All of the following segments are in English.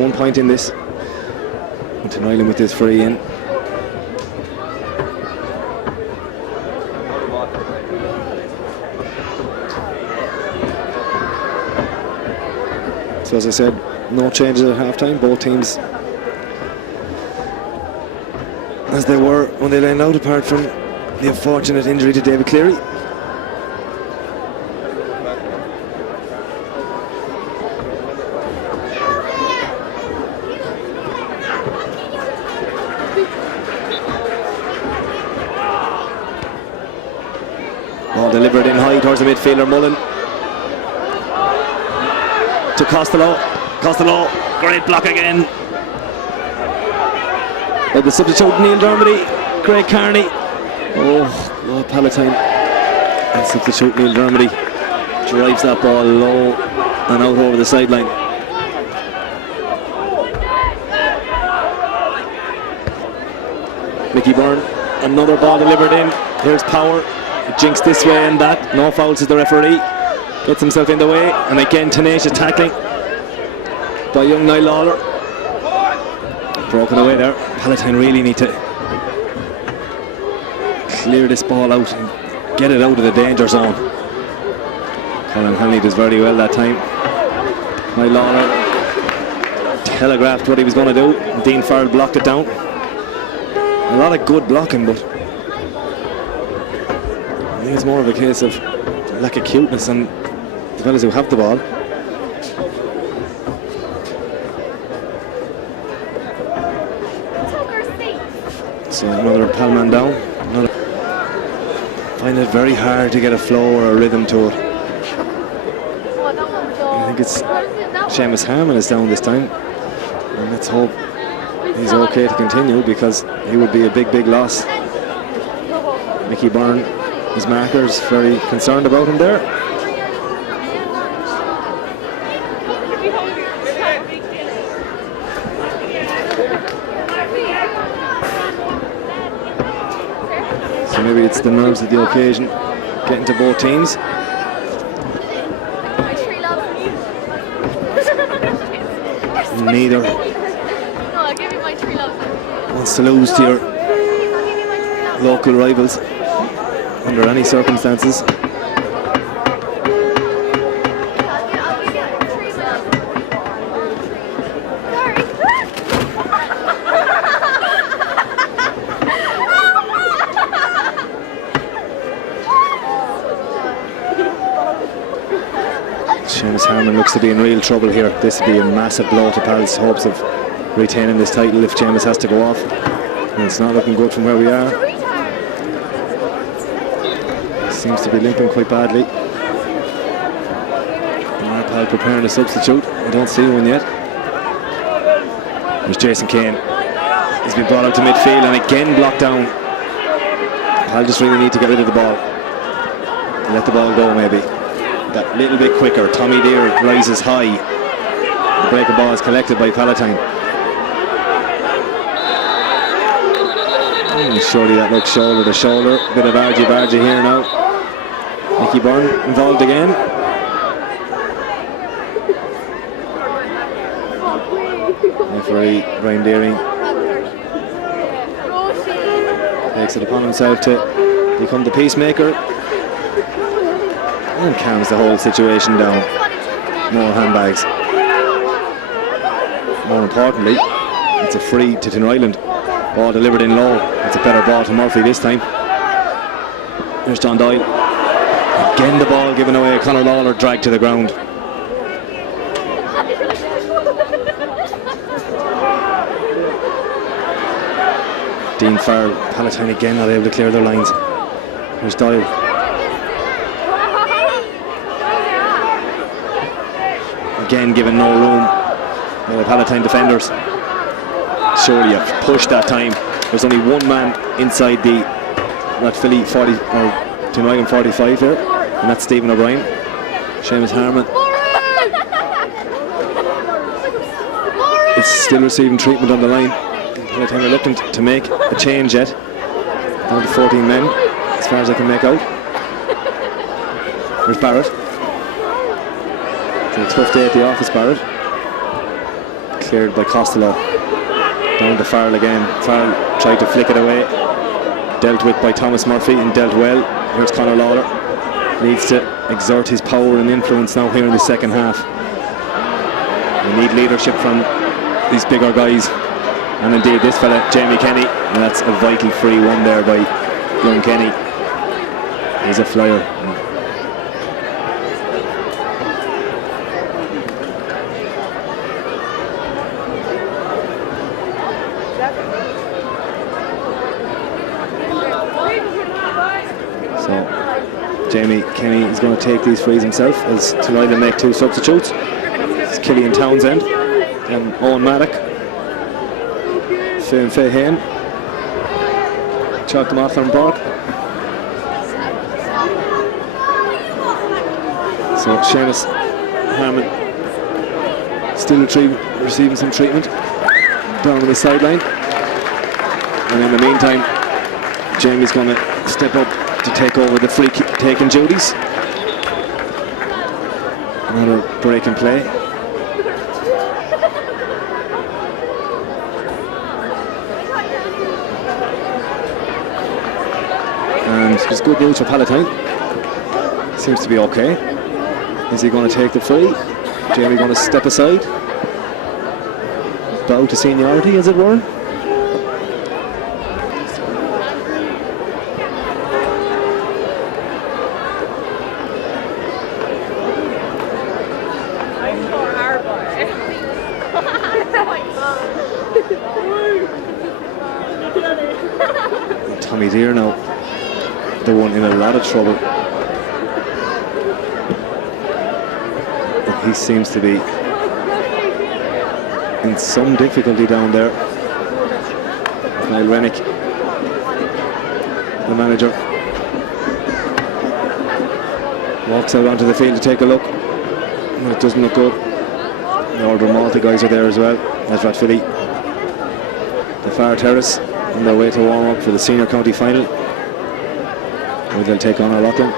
1 point in this. And Tinryland with this free in. So as I said, no changes at half-time. Both teams as they were when they lined out, apart from the unfortunate injury to David Cleary. Ball delivered in high towards the midfielder, Mullen. To Costello. Costello, great block again. By the substitute Neil Dermody, Craig Carney. Oh, Palatine. And substitute Neil Dermody drives that ball low and out over the sideline. Mickey Byrne, another ball delivered in. Here's Power. Jinx this way and that. No fouls as the referee. Gets himself in the way, and again tenacious tackling by young Niall Lawler. Broken away there. Palatine really need to clear this ball out and get it out of the danger zone. Colin Hanley does very well that time. Niall Lawler telegraphed what he was going to do. Dean Farrell blocked it down. A lot of good blocking, but I think it's more of a case of lack of cuteness and the fellas who have the ball. So another Palman down. Find it very hard to get a flow or a rhythm to it. I think it's Seamus Harmon is down this time, and let's hope he's okay to continue, because he would be a big loss. Mickey Byrne, his markers, very concerned about him there. So maybe it's the nerves of the occasion getting to both teams. Neither wants to lose to your local rivals under any circumstances. Seamus Harmon looks to be in real trouble here. This would be a massive blow to Pal's hopes of retaining this title if Seamus has to go off. And it's not looking good from where we are. Seems to be limping quite badly. Pal preparing a substitute. I don't see one yet. There's Jason Kane. He's been brought out to midfield and again blocked down. Pal just really need to get rid of the ball. Let the ball go maybe. That little bit quicker. Tommy Deere rises high. The breaker ball is collected by Palatine. Surely that looks shoulder to shoulder. Bit of argy-bargy here now. Mickey Byrne involved again. Referee Brian Deering takes it upon himself to become the peacemaker and calms the whole situation down. More handbags. More importantly, it's a free to Tinryland. Ball delivered in low. It's a better ball to Murphy this time. There's John Doyle. Again the ball given away. Conor Lawler dragged to the ground. Dean Farrell, Palatine again not able to clear their lines. There's Doyle. Again given no room by the Palatine defenders. Surely you've pushed that time. There's only one man inside that Philly 40 or Tinryland 45 here, and that's Stephen O'Brien. Seamus Harmon is still receiving treatment on the line. Palatine reluctant to make a change yet. Down to 14 men, as far as I can make out. There's Barrett. It's a tough day at the office, Barrett. Cleared by Costello. Down to Farrell again. Farrell tried to flick it away. Dealt with by Thomas Murphy and dealt well. Here's Conor Lawler. Needs to exert his power and influence now here in the second half. We need leadership from these bigger guys. And indeed this fella, Jamie Kenny. And that's a vital free one there by young Kenny. He's a flyer. Jamie Kenny is going to take these frees himself as Tinryland make 2 substitutes. It's Killian Townsend and Owen Maddock. Finn Fahane. Chuck Mathan Burke. So Seamus Harmon still receiving some treatment down on the sideline. And in the meantime, Jamie's going to step up to take over the free taking duties. Another break and play. And there's good news for Palatine. Seems to be okay. Is he going to take the free? Jamie going to step aside? Bow to seniority, as it were. Tommy Deere now, the one in a lot of trouble. But he seems to be in some difficulty down there. Niall Rennick, the manager, walks out onto the field to take a look. And it doesn't look good. The Order Malta guys are there as well. That's Rathvilly, the far terrace, on their way to warm up for the senior county final, where they'll take on O'Loughlin.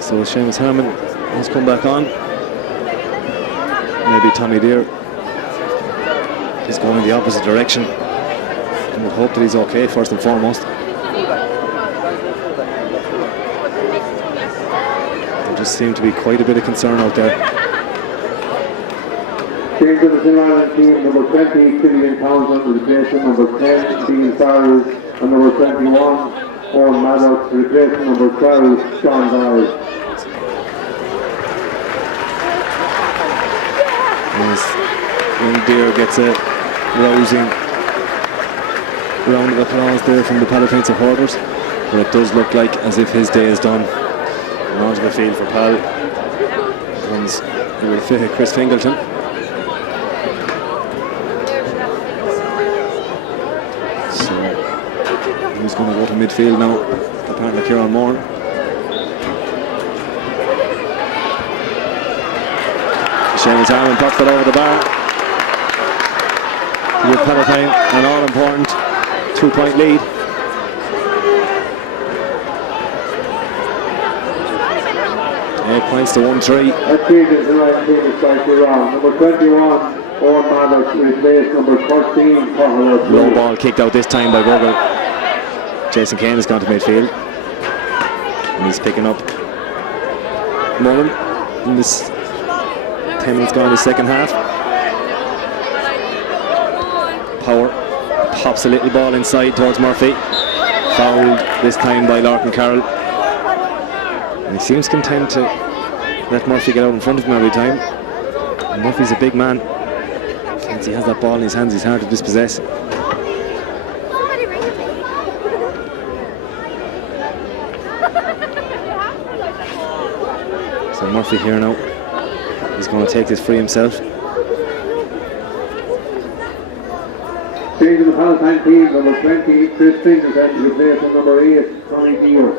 So Seamus Harmon has come back on. Maybe Tommy Deere is going in the opposite direction, and we'll hope that he's okay first and foremost. There just seemed to be quite a bit of concern out there. Change to the Tinryland team, number 20, Killian Townsend, replacement number 10, Dean Farrell, and number 21, Owen Maddox, replacement number 12, Sean Dyer. Young Deere gets a rousing round of applause there from the Palatine supporters, but it does look like as if his day is done. And onto the field for Pal comes Chris Fingleton. So he's going to go to midfield now, the partner Kieran Moore. Seamus Harmon popped it over the bar. Give Palatine an all-important 2-point lead. Eight points to 1-3. That change is the right team is slightly wrong. Number 21, Owen Maddox, replaced number 13, Palatine. Low ball kicked out this time by Bogle. Jason Kane has gone to midfield. And he's picking up Mullen in this 10 minutes gone in the second half. Power pops a little ball inside towards Murphy. Fouled this time by Lorcan Carroll. And he seems content to let Murphy get out in front of him every time. And Murphy's a big man. Once he has that ball in his hands, he's hard to dispossess. So Murphy here now. He's going to take this free himself. Change to the Palatine team, number 20, Chris Fingleton, replacement number 8, Connie Deere.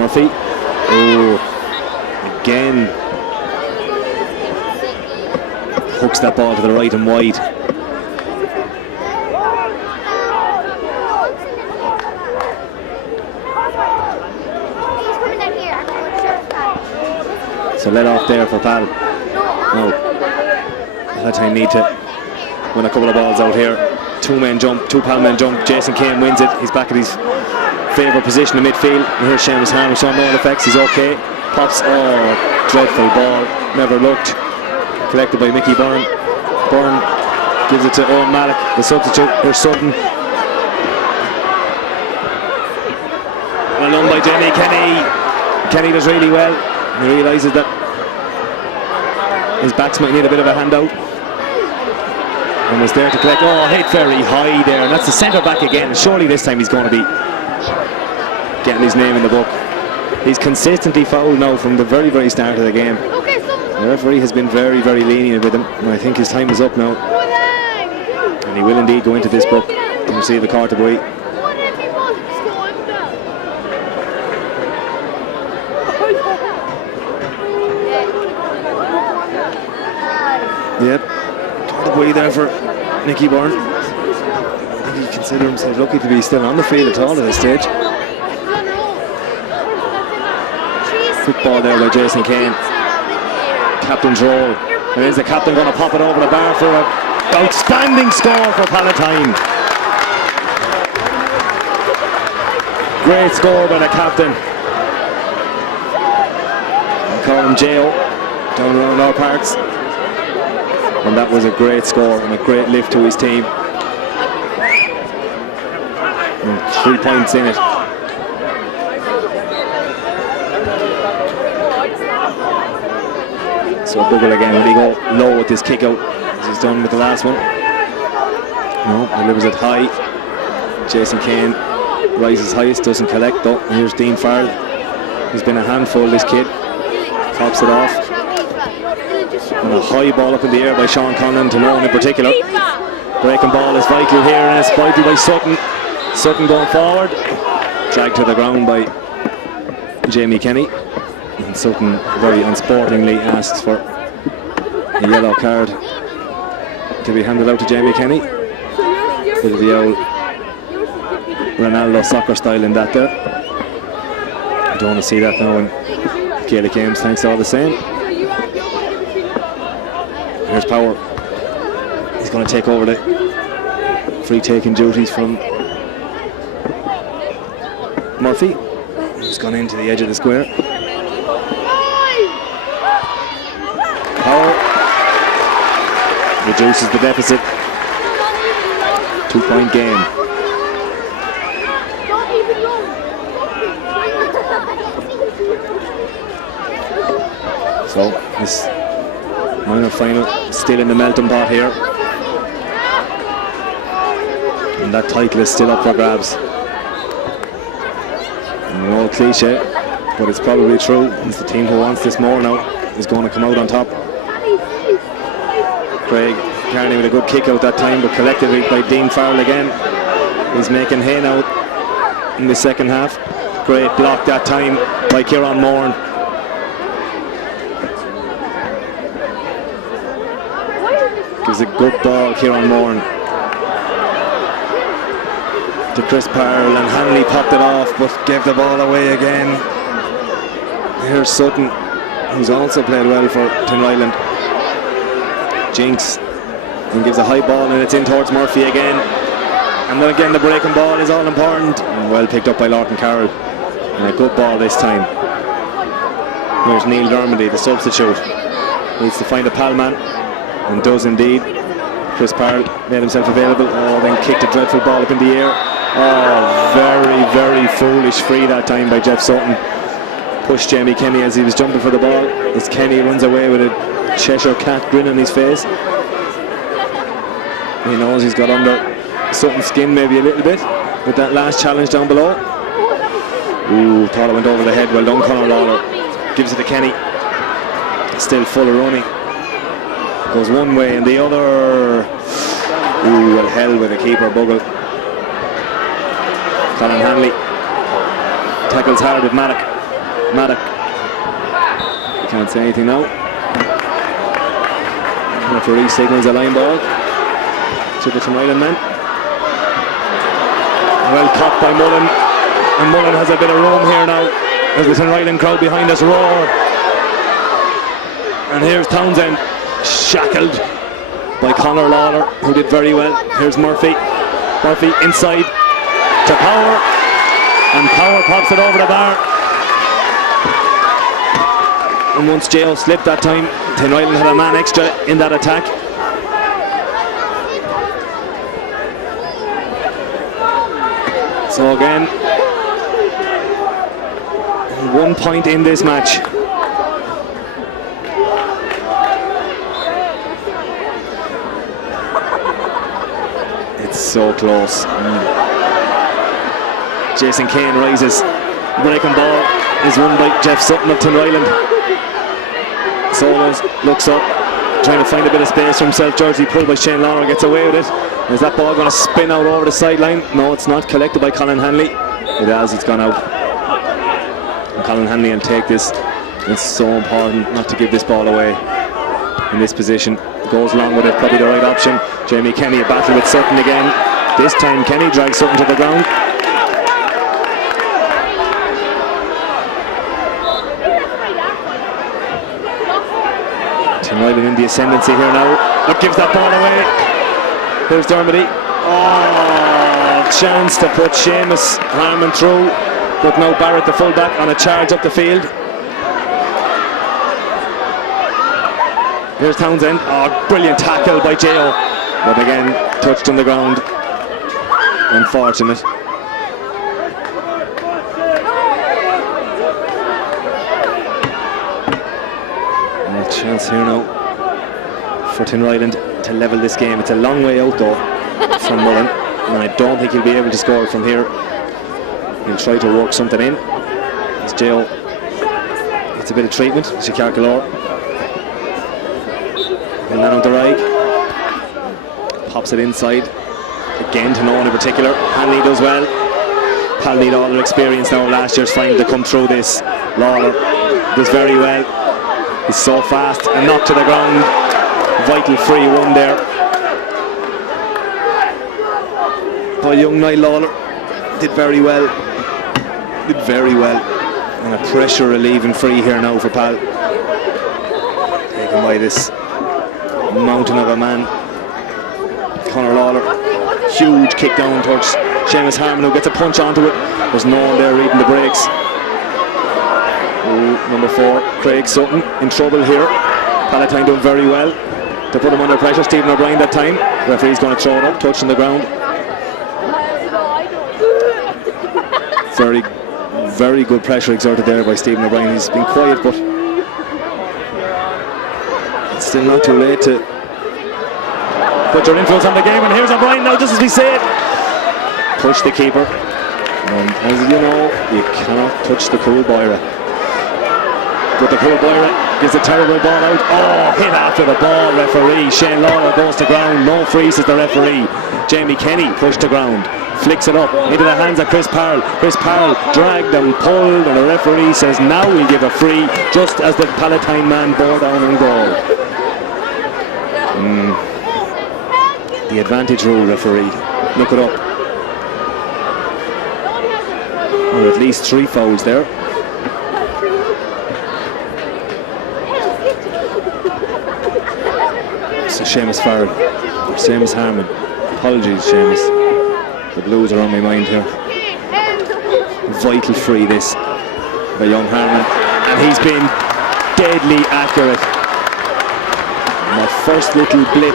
Murphy. Oh, again. Hooks that ball to the right and wide. So let off there for Pal. No. Palatine need to win a couple of balls out here. Two Pal men jump. Jason Kane wins it. He's back at his favourite position in midfield. And here's Seamus Harm showing no effects. He's okay. Pops. Oh, dreadful ball. Never looked. Collected by Mickey Byrne. Byrne gives it to Owen Malik, the substitute. Here's Sutton. Well done by Jamie Kenny. Kenny does really well. He realises that his backs might need a bit of a handout. And was there to collect. Oh, hit very high there. And that's the centre back again. Surely this time he's going to be getting his name in the book. He's consistently fouled now from the very, very start of the game. The referee has been very, very lenient with him. And I think his time is up now. And he will indeed go into this book and receive a card to boy. Yep, card to boy there for Nicky Byrne. I think he considers himself lucky to be still on the field at all at this stage. Quick ball there by Jason Kane. Captain's roll. And is the captain going to pop it over the bar for an outstanding score for Palatine? Great score by the captain. We call him J.O. down around our parts. And that was a great score and a great lift to his team. And 3 points in it. So Buggle again, will he go low with this kick out as he's done with the last one? No, delivers it high. Jason Kane rises highest, doesn't collect though. And here's Dean Farrell. He's been a handful, this kid. Tops it off. And a high ball up in the air by Sean Conlon to no one in particular. Breaking ball is vital here, and it's vital by Sutton. Sutton going forward. Dragged to the ground by Jamie Kenny. And Sutton very unsportingly asks for a yellow card to be handed out to Jamie Kenny. Bit of the old Ronaldo soccer style in that there. I don't want to see that now in Gaelic games, thanks all the same. Here's Power. He's going to take over the free taking duties from Murphy. He's gone into the edge of the square. Power reduces the deficit. 2-point game. So this minor final still in the melting pot here, and that title is still up for grabs. An old cliche, but it's probably true. It's the team who wants this more now is going to come out on top. Craig Carney with a good kick out that time, but collected by Dean Farrell again. He's making hay now in the second half. Great block that time by Kieran Moran. Gives a good ball, Kieran Moran, to Chris Parrell, and Hanley popped it off but gave the ball away again. Here's Sutton, who's also played well for Tinryland. Jinx and gives a high ball, and it's in towards Murphy again. And then again the breaking ball is all important, and well picked up by Lorcan Carroll, and a good ball this time. Here's Neil Dermody, the substitute, needs to find a pal man, and does indeed. Chris Parrell made himself available. Oh, then kicked a dreadful ball up in the air. Oh, very, very foolish free that time by Jeff Sutton. Pushed Jamie Kenny as he was jumping for the ball, as Kenny runs away with a Cheshire cat grin on his face. He knows he's got under Sutton's skin maybe a little bit with that last challenge down below. Ooh, thought it went over the head. Well done, Conor Lawler. Gives it to Kenny. Still full of running. Goes one way and the other. Ooh, well held with the keeper, Buggle. Colin Hanley tackles hard with Malik. Maddock. You can't say anything now. Referee signals a line ball to the Tinryland men. Well caught by Mullen, and Mullen has a bit of room here now as the Tinryland crowd behind us roar. And here's Townsend, shackled by Conor Lawler, who did very well. Here's Murphy inside to Power, and Power pops it over the bar. And once J.O. slipped that time, Tinryland had a man extra in that attack. So again, 1 point in this match. It's so close. Jason Kane rises. Breaking ball is won by Jeff Sutton of Tinryland. Solos looks up, trying to find a bit of space for himself. Jersey pulled by Shane Lawler, gets away with it. Is that ball going to spin out over the sideline? No, it's not. Collected by Colin Hanley. It has, it's gone out. And Colin Hanley will take this. It's so important not to give this ball away in this position. Goes along with it, probably the right option. Jamie Kenny a battle with Sutton again. This time Kenny drags Sutton to the ground. Tinryland in the ascendancy here now. Look, gives that ball away. Here's Dermody. Oh, chance to put Seamus Harmon through, but now Barrett the fullback on a charge up the field. Here's Townsend. Oh, brilliant tackle by J.O. But again, touched on the ground. Unfortunate. Chance here now for Tinryland to level this game. It's a long way out though from Mullen, and I don't think he'll be able to score from here. He'll try to work something in. As J.O. gets a bit of treatment. Shikar Galore. And then on the right, pops it inside again to no one in particular. Hanley does well. Pal need all their experience now. Last year's final to come through this. Lawler does very well. He's so fast and knocked to the ground. Vital free one there by young Niall Lawler. Did very well. And a pressure relieving free here now for Pal. Taken by this mountain of a man, Conor Lawler. Huge kick down towards Seamus Harmon, who gets a punch onto it. There's no one there reading the breaks. Number 4, Craig Sutton in trouble here. Palatine doing very well to put him under pressure. Stephen O'Brien that time. Referee's going to throw it up, touch on the ground. Very good pressure exerted there by Stephen O'Brien. He's been quiet, but it's still not too late to put your influence on the game. And here's O'Brien now, just as we say it. Push the keeper. And as you know, you cannot touch the cool Boyra. But the poor Boyra gives a terrible ball out. Oh, hit after the ball, referee. Shane Lawler goes to ground. No free, says the referee. Jamie Kenny pushed to ground. Flicks it up into the hands of Chris Parrell. Chris Parrell dragged and pulled, and the referee says now we'll give a free, just as the Palatine man bore down and goal. The advantage rule, referee. Look it up. Or at least 3 fouls there. So Seamus Farrell, or Seamus Harmon. Apologies, Seamus. The Blues are on my mind here. Vital free this by young Harmon, and he's been deadly accurate. And that first little blip,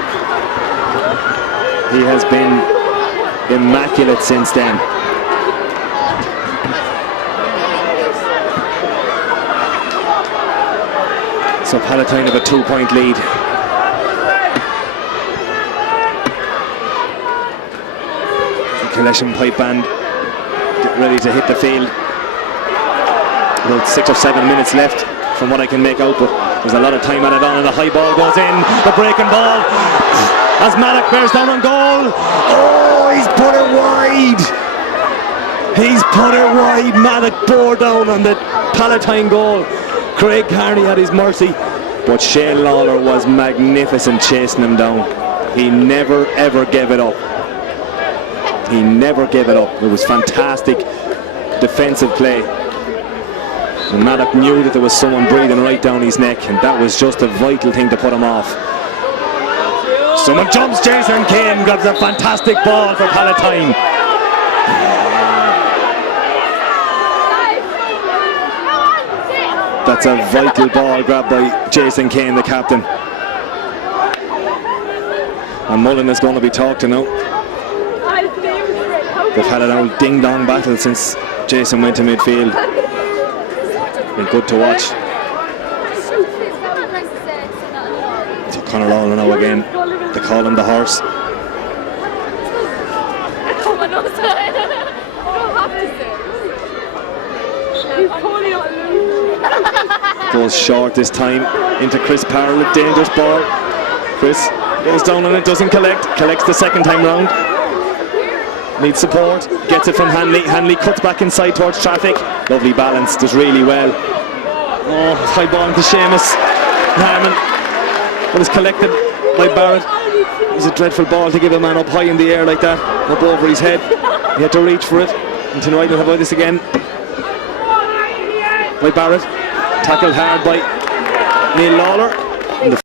he has been immaculate since then. So Palatine have a 2-point lead. Collection pipe band get ready to hit the field. About 6 or 7 minutes left from what I can make out, but there's a lot of time added on, and the high ball goes in. The breaking ball as Maddock bears down on goal. Oh, he's put it wide. He's put it wide. Maddock bore down on the Palatine goal. Craig Carney had his mercy, but Shane Lawler was magnificent chasing him down. He never ever gave it up. He never gave it up. It was fantastic defensive play. And Maddock knew that there was someone breathing right down his neck, and that was just a vital thing to put him off. Someone jumps. Jason Kane grabs a fantastic ball for Palatine. That's a vital ball grabbed by Jason Kane, the captain. And Mullen is going to be talked to now. They've had an old ding-dong battle since Jason went to midfield. Been good to watch. So Conor Lawler now again. They call him the horse. Goes short this time into Chris Parrell, a dangerous ball. Chris goes down and it doesn't collect. Collects the second time round. Needs support. Gets it from Hanley. Hanley cuts back inside towards traffic. Lovely balance. Does really well. Oh, high ball to Seamus Harmon. But it's collected by Barrett. It was a dreadful ball to give a man up high in the air like that, up over his head. He had to reach for it. And Tinryland will have this again by Barrett. Tackled hard by Neil Lawler.